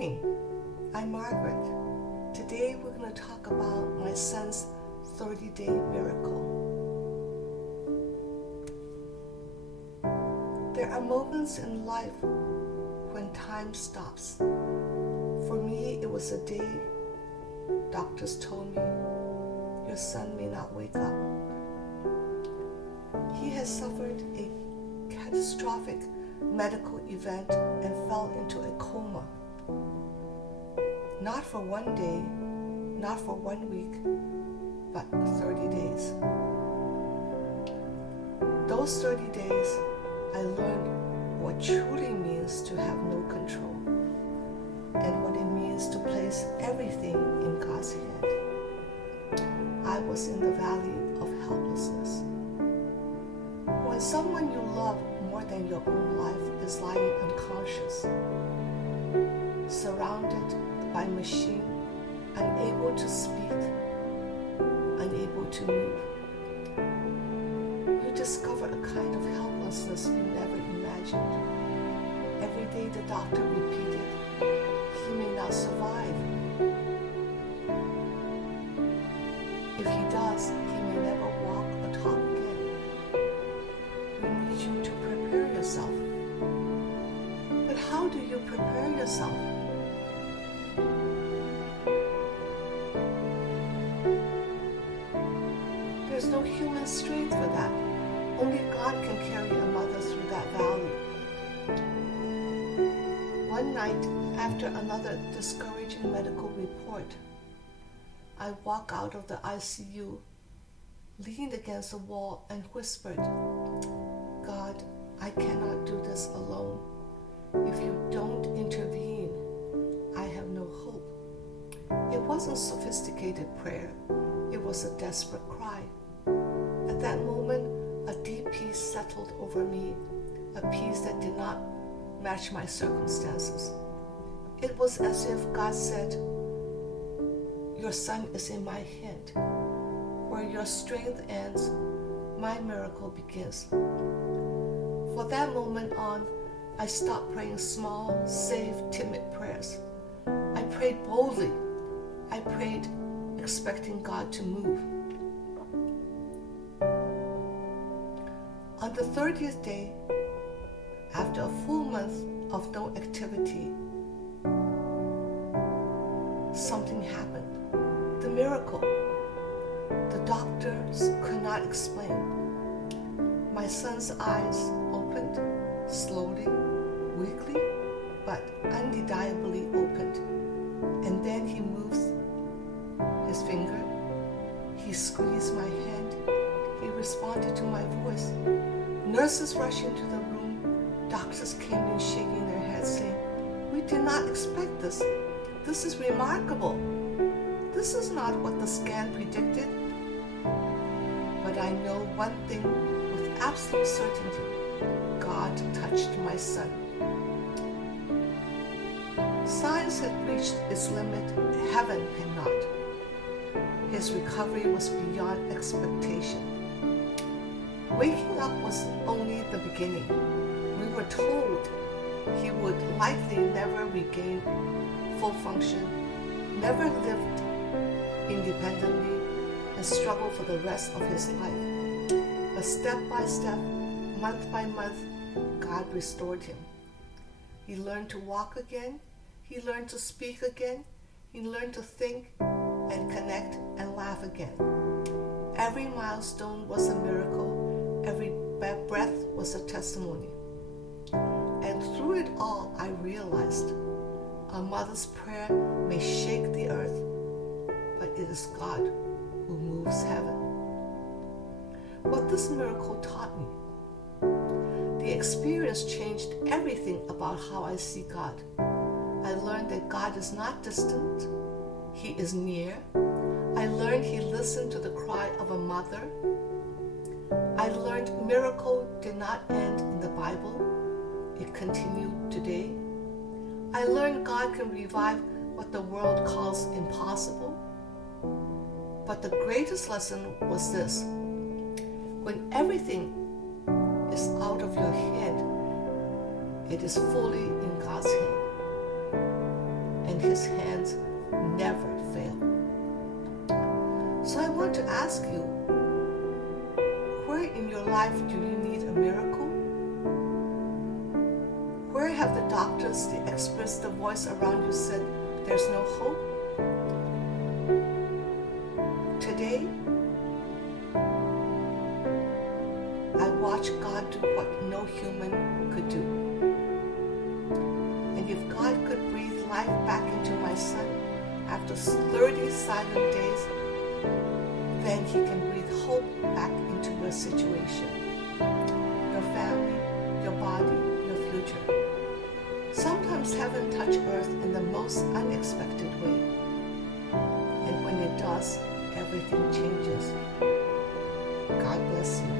morning, I'm Margaret. Today we're going to talk about my son's 30-day miracle. There are moments in life when time stops. For me, it was a day doctors told me, your son may not wake up. He has suffered a catastrophic medical event and fell into a coma. Not for one day, not for 1 week, but 30 days. Those 30 days, I learned what truly means to have no control and what it means to place everything in God's hand. I was in the valley of helplessness. When someone you love more than your own life is lying unconscious, surrounded by machine, unable to speak, unable to move, you discover a kind of helplessness you never imagined. Every day the doctor repeated, he may not survive. If he does, he may never walk or talk again. We need you to prepare yourself. But how do you prepare yourself? There's no human strength for that. Only God can carry a mother through that valley. One night, after another discouraging medical report, I walked out of the ICU, leaned against the wall and whispered, God, I cannot do this alone. If you don't intervene, I have no hope. It wasn't sophisticated prayer. It was a desperate cry. At that moment, a deep peace settled over me, a peace that did not match my circumstances. It was as if God said, your son is in my hand. Where your strength ends, my miracle begins. For that moment on, I stopped praying small, safe, timid prayers. I prayed boldly. I prayed expecting God to move. On the 30th day, after a full month of no activity, something happened. The miracle. The doctors could not explain. My son's eyes opened, slowly, weakly, but undeniably opened. And then he moves his finger. He squeezed my hand. He responded to my voice. Nurses rushed into the room. Doctors came in shaking their heads saying, we did not expect this. This is remarkable. This is not what the scan predicted. But I know one thing with absolute certainty. God touched my son. Science had reached its limit. Heaven had not. His recovery was beyond expectation. Waking up was only the beginning. We were told he would likely never regain full function, never lived independently, and struggle for the rest of his life. But step by step, month by month, God restored him. He learned to walk again. He learned to speak again. He learned to think and connect and laugh again. Every milestone was a miracle. Every breath was a testimony. And through it all, I realized a mother's prayer may shake the earth, but it is God who moves heaven. What this miracle taught me, the experience changed everything about how I see God. I learned that God is not distant, He is near. I learned He listened to the cry of a mother. I learned miracle did not end in the Bible. It continued today. I learned God can revive what the world calls impossible. But the greatest lesson was this. When everything is out of your hand, it is fully in God's hand. and his hands never fail. So I want to ask you, where in your life do you need a miracle? Where have the doctors, the experts, the voice around you said there's no hope? Today, I watched God do what no human could do. And if God could breathe life back into my son after 30 silent days, then he can breathe hope back into your situation, your family, your body, your future. Sometimes heaven touches earth in the most unexpected way. And when it does, everything changes. God bless you.